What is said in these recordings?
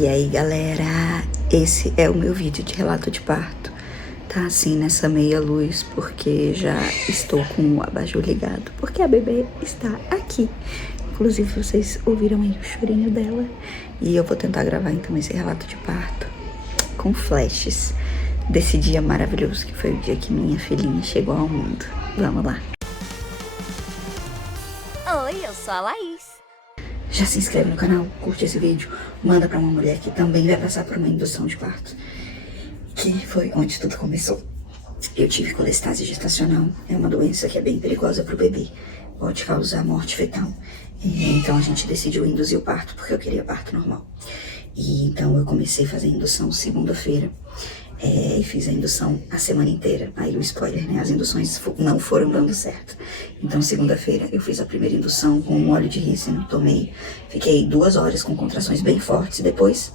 E aí galera, esse é o meu vídeo de relato de parto. Tá assim nessa meia luz porque já estou com o abajur ligado, porque a bebê está aqui. Inclusive vocês ouviram aí o chorinho dela. E eu vou tentar gravar então esse relato de parto com flashes desse dia maravilhoso que foi o dia que minha filhinha chegou ao mundo. Vamos lá. Oi, eu sou a Laís. Já se inscreve no canal, curte esse vídeo, manda pra uma mulher que também vai passar por uma indução de parto, que foi onde tudo começou. Eu tive colestase gestacional, é uma doença que é bem perigosa pro bebê, pode causar morte fetal. Então a gente decidiu induzir o parto, porque eu queria parto normal. E então eu comecei a fazer indução segunda-feira, e fiz a indução a semana inteira. Aí o spoiler, né? As induções não foram dando certo. Então segunda-feira eu fiz a primeira indução com óleo de rícino, tomei, fiquei 2 horas com contrações bem fortes, depois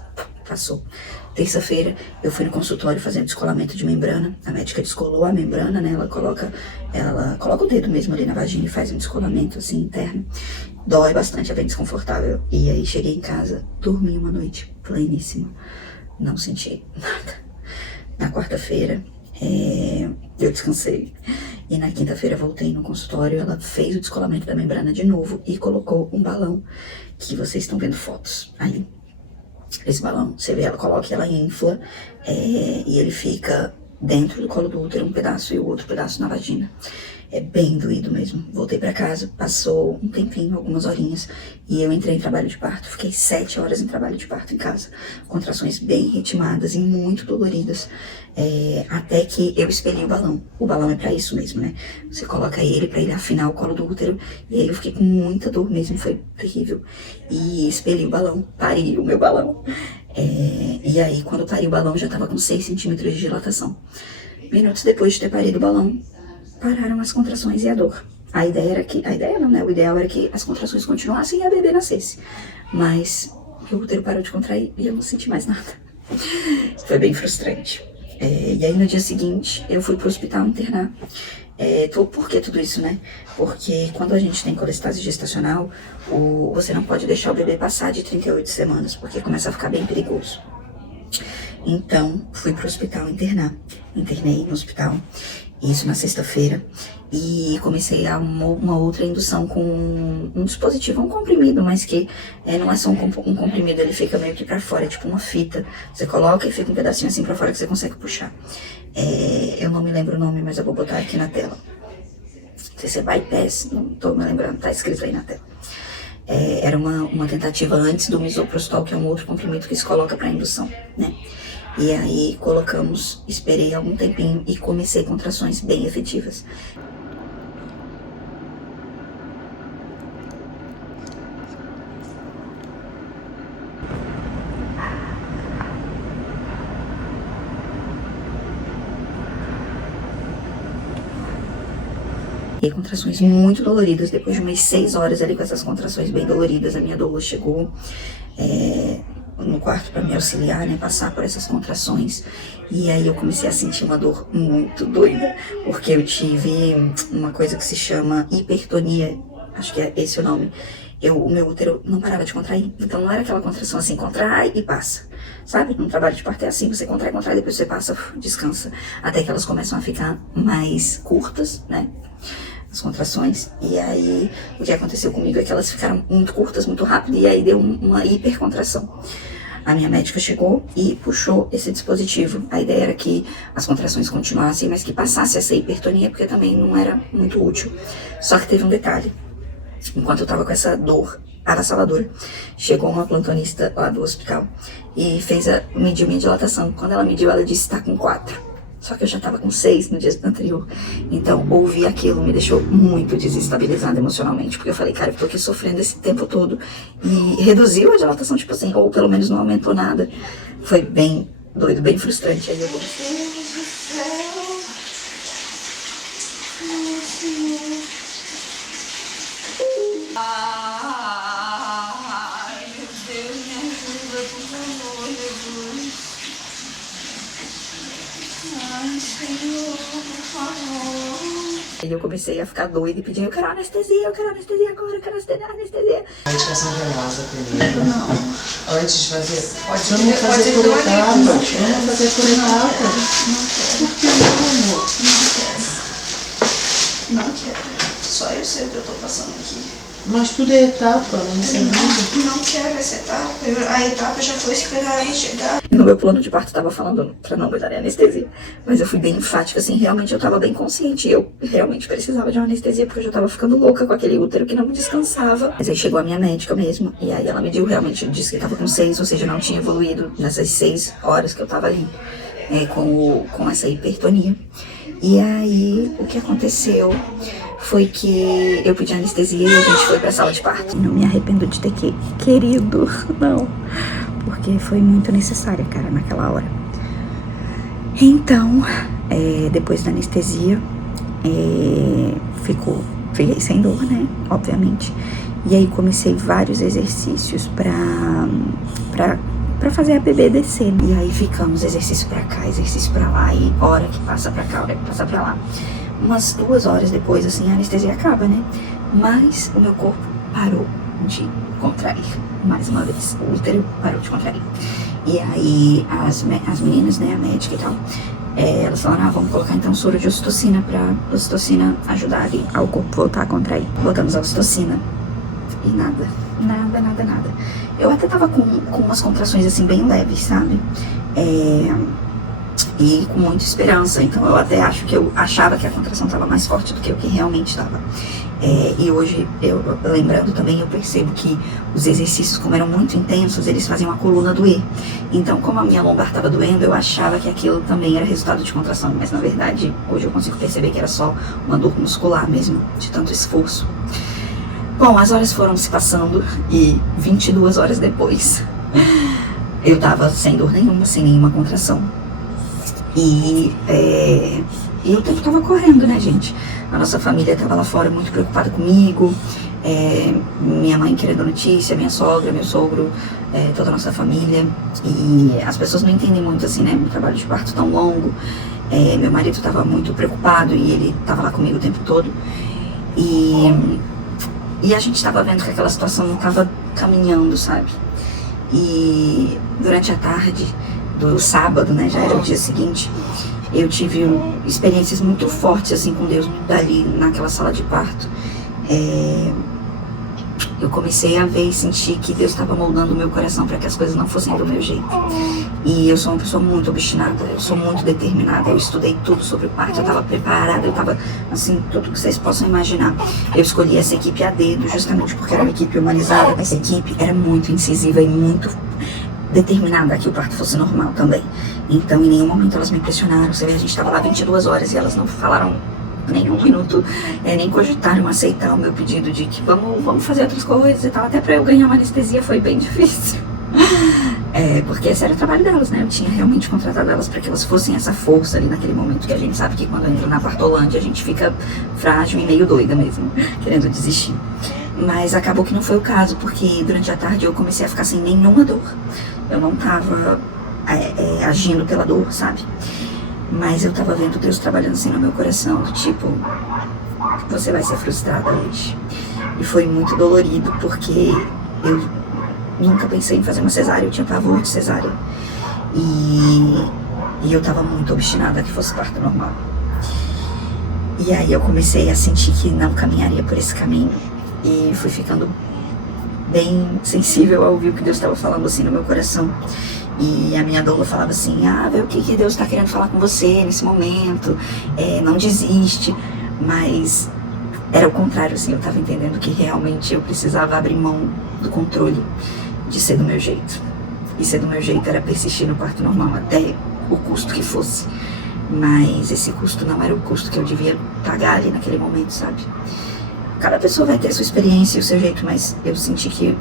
passou. Terça-feira eu fui no consultório fazer descolamento de membrana, a médica descolou a membrana, né? Ela coloca o dedo mesmo ali na vagina e faz um descolamento assim interno. Dói bastante, é bem desconfortável. E aí cheguei em casa, dormi uma noite pleníssima, não senti nada. Na quarta-feira, eu descansei. E na quinta-feira voltei no consultório, ela fez o descolamento da membrana de novo e colocou um balão, que vocês estão vendo fotos aí. Esse balão, você vê, ela coloca, ela infla, e ele fica dentro do colo do útero, um pedaço e o outro pedaço na vagina. É bem doído mesmo. Voltei pra casa, passou um tempinho, algumas horinhas, e eu entrei em trabalho de parto. Fiquei 7 horas em trabalho de parto em casa. Contrações bem ritmadas e muito doloridas, até que eu expeli o balão. O balão é pra isso mesmo, né? Você coloca ele pra ele afinar o colo do útero, e aí eu fiquei com muita dor mesmo, foi terrível. E expeli o balão, pari o meu balão. E aí, quando pari o balão, já tava com 6 centímetros de dilatação. Minutos depois de ter parido o balão, pararam as contrações e a dor. A ideia não, né? O ideal era que as contrações continuassem e a bebê nascesse. Mas o útero parou de contrair e eu não senti mais nada. Foi bem frustrante. E aí no dia seguinte eu fui pro hospital internar. Por que tudo isso, né? Porque quando a gente tem colestase gestacional, você não pode deixar o bebê passar de 38 semanas, porque começa a ficar bem perigoso. Então, fui pro hospital internar. Internei no hospital, isso na sexta-feira, e comecei uma outra indução com um dispositivo, um comprimido, mas que não é só um comprimido, ele fica meio que pra fora, é tipo uma fita. Você coloca e fica um pedacinho assim pra fora que você consegue puxar. Eu não me lembro o nome, mas eu vou botar aqui na tela. Não sei se é bypass, não tô me lembrando, tá escrito aí na tela. Era uma tentativa antes do misoprostol, que é um outro comprimido que se coloca pra indução, né? E aí colocamos, esperei algum tempinho e comecei contrações bem efetivas. E contrações muito doloridas, depois de umas 6 horas ali com essas contrações bem doloridas, a minha doula chegou no quarto para me auxiliar, né, passar por essas contrações. E aí eu comecei a sentir uma dor muito doida, porque eu tive uma coisa que se chama hipertonia, acho que é esse o nome. O meu útero não parava de contrair, então não era aquela contração assim, contrai e passa, sabe? No trabalho de parto é assim, você contrai, depois você passa, descansa, até que elas começam a ficar mais curtas, né? As contrações, e aí o que aconteceu comigo é que elas ficaram muito curtas, muito rápido, e aí deu uma hipercontração. A minha médica chegou e puxou esse dispositivo. A ideia era que as contrações continuassem, mas que passasse essa hipertonia, porque também não era muito útil. Só que teve um detalhe. Enquanto eu tava com essa dor avassaladora, chegou uma plantonista lá do hospital e mediu minha dilatação. Quando ela mediu, ela disse: tá com 4. Só que eu já tava com 6 no dia anterior. Então, ouvir aquilo me deixou muito desestabilizada emocionalmente. Porque eu falei, cara, eu tô aqui sofrendo esse tempo todo. E reduziu a dilatação, tipo assim, ou pelo menos não aumentou nada. Foi bem doido, bem frustrante. Aí eu comecei... Ai, meu Deus, me ajuda, por favor, Jesus. Ai, Senhor, por favor. Aí eu comecei a ficar doida e pedir, eu quero anestesia agora, eu quero anestesia. Medicação venosa primeiro. Não. Antes de fazer. Vamos fazer por etapas. Vamos fazer por etapas. Por que não, amor? Não quero. Só eu sei o que eu tô passando aqui. Mas tudo é etapa, não Não quero essa etapa. A etapa já foi esperar aí chegar. No meu plano de parto tava falando pra não me darem anestesia. Mas eu fui bem enfática, assim, realmente eu tava bem consciente. Eu realmente precisava de uma anestesia, porque eu já tava ficando louca com aquele útero que não me descansava. Mas aí chegou a minha médica mesmo, e aí ela mediu realmente, disse que tava com 6, ou seja, não tinha evoluído nessas 6 horas que eu tava ali, com essa hipertonia. E aí, o que aconteceu foi que eu pedi anestesia e a gente foi pra sala de parto. Não me arrependo de ter querido, não. Porque foi muito necessária, cara, naquela hora. Então, depois da anestesia, fiquei sem dor, né? Obviamente. E aí comecei vários exercícios pra fazer a bebê descer. E aí ficamos exercício pra cá, exercício pra lá, e hora que passa pra cá, hora que passa pra lá. Umas 2 horas depois, assim, a anestesia acaba, né? Mas o meu corpo parou de contrair, mais uma vez. O útero parou de contrair. E aí as meninas, né, a médica e tal, elas falaram, vamos colocar então soro de ocitocina pra ocitocina ajudar ali ao corpo voltar a contrair. Botamos a ocitocina e nada. Eu até tava com umas contrações assim bem leves, sabe? E com muita esperança, então eu até acho que eu achava que a contração estava mais forte do que o que realmente estava. E hoje, lembrando também, eu percebo que os exercícios, como eram muito intensos, eles faziam a coluna doer. Então, como a minha lombar estava doendo, eu achava que aquilo também era resultado de contração, mas na verdade, hoje eu consigo perceber que era só uma dor muscular mesmo, de tanto esforço. Bom, as horas foram se passando e 22 horas depois, eu tava sem dor nenhuma, sem nenhuma contração. E o tempo tava correndo, né, gente? A nossa família tava lá fora muito preocupada comigo, minha mãe querendo notícia, minha sogra, meu sogro, toda a nossa família. E as pessoas não entendem muito, assim, né, um trabalho de parto tão longo. Meu marido tava muito preocupado e ele tava lá comigo o tempo todo. E a gente tava vendo que aquela situação não tava caminhando, sabe? E durante a tarde do sábado, né, já era o dia seguinte, eu tive experiências muito fortes, assim, com Deus, dali naquela sala de parto. Eu comecei a ver e sentir que Deus estava moldando o meu coração para que as coisas não fossem do meu jeito. E eu sou uma pessoa muito obstinada, eu sou muito determinada, eu estudei tudo sobre o parto, eu estava preparada, eu estava, assim, tudo que vocês possam imaginar. Eu escolhi essa equipe a dedo, justamente porque era uma equipe humanizada. Essa equipe era muito incisiva e muito determinada que o parto fosse normal também. Então, em nenhum momento elas me pressionaram. Você vê, a gente estava lá 22 horas e elas não falaram nenhum minuto, nem cogitaram aceitar o meu pedido de que vamos fazer outras coisas e tal. Até pra eu ganhar uma anestesia foi bem difícil. Porque esse era o trabalho delas, né? Eu tinha realmente contratado elas para que elas fossem essa força ali naquele momento, que a gente sabe que quando entra na partolândia a gente fica frágil e meio doida mesmo, querendo desistir. Mas acabou que não foi o caso, porque durante a tarde eu comecei a ficar sem nenhuma dor. Eu não tava agindo pela dor, sabe? Mas eu tava vendo Deus trabalhando assim no meu coração, do tipo, você vai ser frustrada hoje. E foi muito dolorido, porque eu nunca pensei em fazer uma cesárea, eu tinha pavor de cesárea. E eu tava muito obstinada que fosse parto normal. E aí eu comecei a sentir que não caminharia por esse caminho. E fui ficando bem sensível a ouvir o que Deus estava falando assim no meu coração. E a minha doula falava assim, vê o que Deus está querendo falar com você nesse momento, não desiste. Mas era o contrário, assim, eu estava entendendo que realmente eu precisava abrir mão do controle de ser do meu jeito. E ser do meu jeito era persistir no parto normal até o custo que fosse. Mas esse custo não era o custo que eu devia pagar ali naquele momento, sabe? Cada pessoa vai ter a sua experiência e o seu jeito, mas eu senti que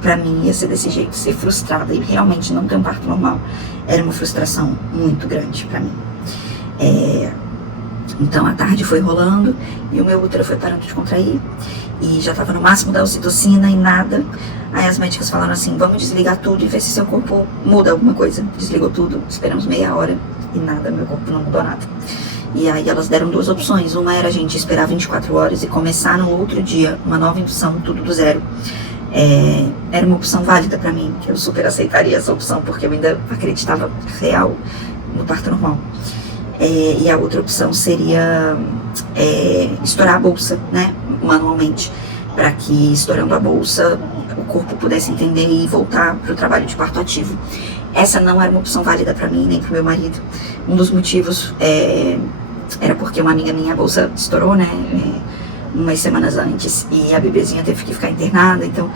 pra mim ia ser desse jeito, ser frustrada e realmente não ter um parto normal era uma frustração muito grande pra mim. Então a tarde foi rolando e o meu útero foi parando de contrair e já tava no máximo da ocitocina e nada. Aí as médicas falaram assim, vamos desligar tudo e ver se seu corpo muda alguma coisa. Desligou tudo, esperamos meia hora e nada, meu corpo não mudou nada. E aí elas deram duas opções. Uma era a gente esperar 24 horas e começar no outro dia uma nova indução, tudo do zero. Era uma opção válida pra mim, que eu super aceitaria essa opção, porque eu ainda acreditava real no parto normal. E a outra opção seria estourar a bolsa, né, manualmente, para que, estourando a bolsa, o corpo pudesse entender e voltar para o trabalho de parto ativo. Essa não era uma opção válida para mim, nem para o meu marido. Um dos motivos era porque uma amiga minha, a bolsa estourou, né, umas semanas antes, e a bebezinha teve que ficar internada, então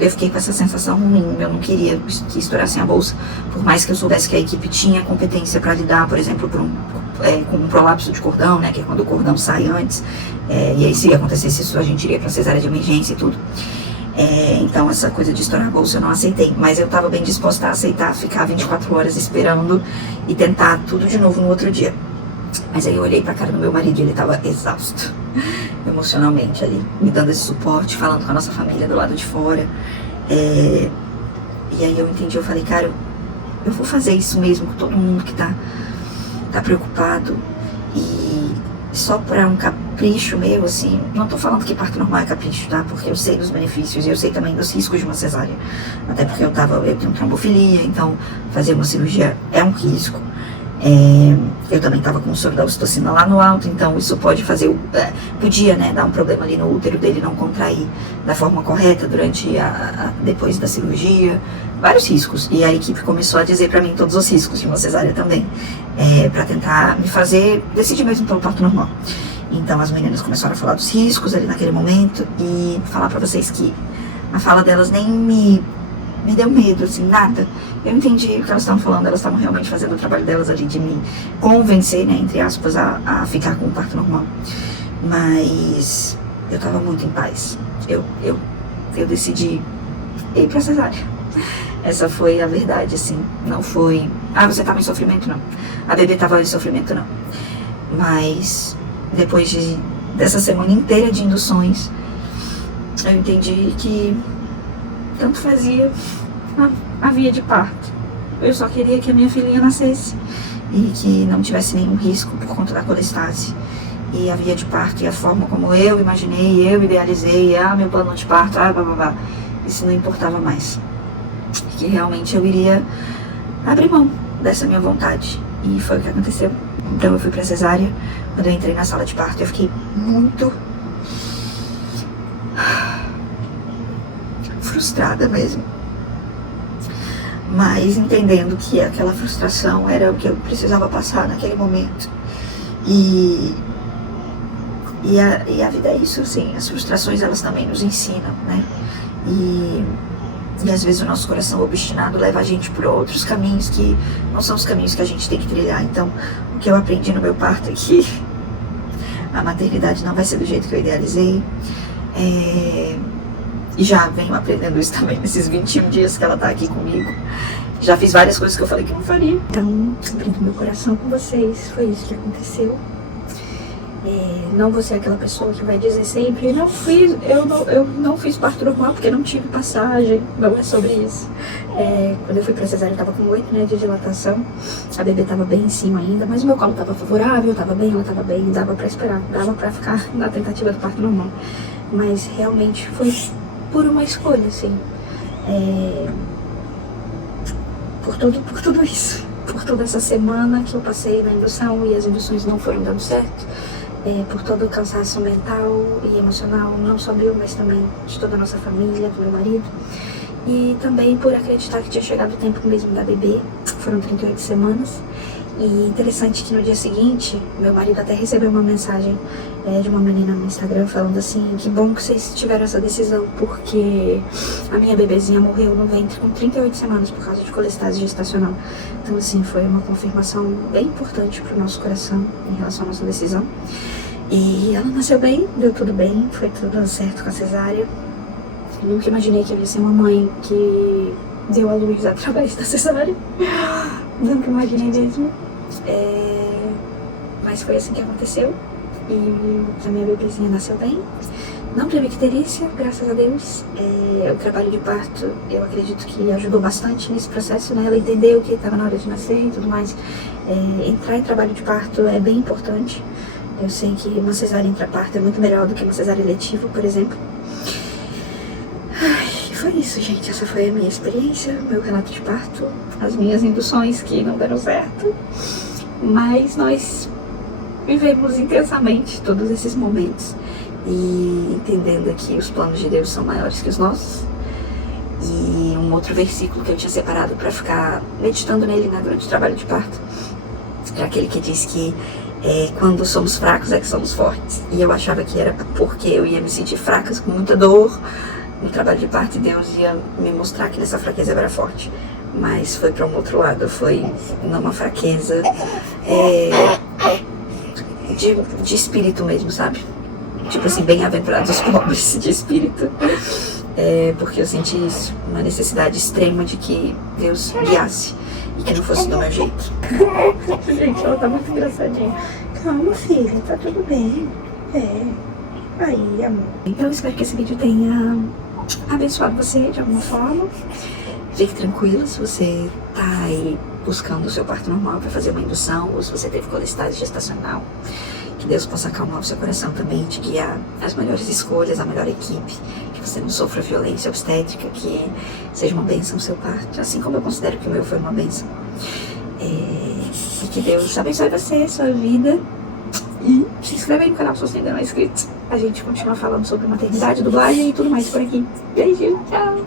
eu fiquei com essa sensação ruim. Eu não queria que estourassem a bolsa, por mais que eu soubesse que a equipe tinha competência para lidar, por exemplo, com um prolapso de cordão, né, que é quando o cordão sai antes, e aí se acontecesse isso a gente iria para cesárea de emergência e tudo. Então essa coisa de estourar a bolsa eu não aceitei, mas eu estava bem disposta a aceitar ficar 24 horas esperando e tentar tudo de novo no outro dia. Mas aí eu olhei pra cara do meu marido e ele estava exausto emocionalmente ali, me dando esse suporte, falando com a nossa família do lado de fora. E aí eu entendi, eu falei, cara, eu vou fazer isso mesmo com todo mundo que tá preocupado, e só pra um capricho meu, assim, não tô falando que parto normal é capricho, tá? Porque eu sei dos benefícios e eu sei também dos riscos de uma cesárea. Até porque eu tenho trombofilia, então fazer uma cirurgia é um risco. Eu também estava com o soro da ocitocina lá no alto, então isso pode fazer, podia, né, dar um problema ali no útero dele não contrair da forma correta depois da cirurgia, vários riscos. E a equipe começou a dizer para mim todos os riscos de uma cesárea também, para tentar me fazer decidir mesmo pelo parto normal. Então as meninas começaram a falar dos riscos ali naquele momento, e falar para vocês que a fala delas nem me deu medo, assim, nada. Eu entendi o que elas estavam falando, elas estavam realmente fazendo o trabalho delas ali de me convencer, né, entre aspas, a ficar com o parto normal. Mas eu tava muito em paz. Eu decidi ir pra cesárea. Essa foi a verdade, assim. Não foi, você tava em sofrimento? Não. A bebê tava em sofrimento? Não. Mas depois dessa semana inteira de induções, eu entendi que tanto fazia a via de parto. Eu só queria que a minha filhinha nascesse e que não tivesse nenhum risco por conta da colestase. E a via de parto e a forma como eu imaginei, eu idealizei, meu plano de parto, blá, isso não importava mais. Que realmente eu iria abrir mão dessa minha vontade. E foi o que aconteceu. Então eu fui pra cesárea. Quando eu entrei na sala de parto, eu fiquei muito frustrada mesmo, mas entendendo que aquela frustração era o que eu precisava passar naquele momento. E a vida é isso, assim, as frustrações elas também nos ensinam, né? E às vezes o nosso coração obstinado leva a gente por outros caminhos que não são os caminhos que a gente tem que trilhar. Então o que eu aprendi no meu parto é que a maternidade não vai ser do jeito que eu idealizei. E já venho aprendendo isso também nesses 21 dias que ela tá aqui comigo. Já fiz várias coisas que eu falei que não faria. Então, abrindo meu coração com vocês, foi isso que aconteceu. Não vou ser aquela pessoa que vai dizer sempre, eu não fiz parto normal porque não tive passagem. Não é sobre isso. Quando eu fui pra cesárea, eu tava com 8, né, de dilatação. A bebê tava bem em cima ainda, mas o meu colo tava favorável, tava bem, ela tava bem, dava pra esperar, dava pra ficar na tentativa do parto normal. Mas realmente foi por uma escolha, assim, por tudo isso, por toda essa semana que eu passei na indução e as induções não foram dando certo, por todo o cansaço mental e emocional, não só meu, mas também de toda a nossa família, do meu marido, e também por acreditar que tinha chegado o tempo mesmo da bebê. Foram 38 semanas. E interessante que no dia seguinte, meu marido até recebeu uma mensagem de uma menina no Instagram falando assim, que bom que vocês tiveram essa decisão, porque a minha bebezinha morreu no ventre com 38 semanas por causa de colestase gestacional. Então assim, foi uma confirmação bem importante pro nosso coração em relação à nossa decisão. E ela nasceu bem, deu tudo bem, foi tudo certo com a cesárea. Eu nunca imaginei que eu ia ser uma mãe que deu à luz através da cesárea. Nunca imaginei mesmo. Mas foi assim que aconteceu. E a minha bebezinha nasceu bem. Não tive icterícia, graças a Deus. O trabalho de parto, eu acredito que ajudou bastante nesse processo, né? Ela entendeu que estava na hora de nascer e tudo mais. Entrar em trabalho de parto é bem importante. Eu sei que uma cesárea intraparto é muito melhor do que uma cesárea eletiva, por exemplo. E foi isso, gente. Essa foi a minha experiência, meu relato de parto, as minhas induções que não deram certo. Mas nós vivemos intensamente todos esses momentos. E entendendo que os planos de Deus são maiores que os nossos. E um outro versículo que eu tinha separado para ficar meditando nele durante o trabalho de parto é aquele que diz que quando somos fracos é que somos fortes. E eu achava que era porque eu ia me sentir fraca, com muita dor no trabalho de parto, e Deus ia me mostrar que nessa fraqueza eu era forte. Mas foi para um outro lado, foi numa fraqueza de espírito mesmo, sabe? Tipo assim, bem-aventurados os pobres de espírito. Porque eu senti isso, uma necessidade extrema de que Deus guiasse e que não fosse do meu jeito. Gente, ela tá muito engraçadinha. Calma, filha, tá tudo bem. Aí, amor. Então eu espero que esse vídeo tenha abençoado você de alguma forma. Fique tranquila se você tá aí buscando o seu parto normal para fazer uma indução, ou se você teve colestase gestacional. Que Deus possa acalmar o seu coração também, te guiar às melhores escolhas, a melhor equipe, que você não sofra violência obstétrica, que seja uma bênção o seu parto, assim como eu considero que o meu foi uma bênção. E que Deus abençoe você, sua vida. E se inscreve aí no canal se você ainda não é inscrito. A gente continua falando sobre maternidade, dublagem e tudo mais por aqui. Beijo, tchau!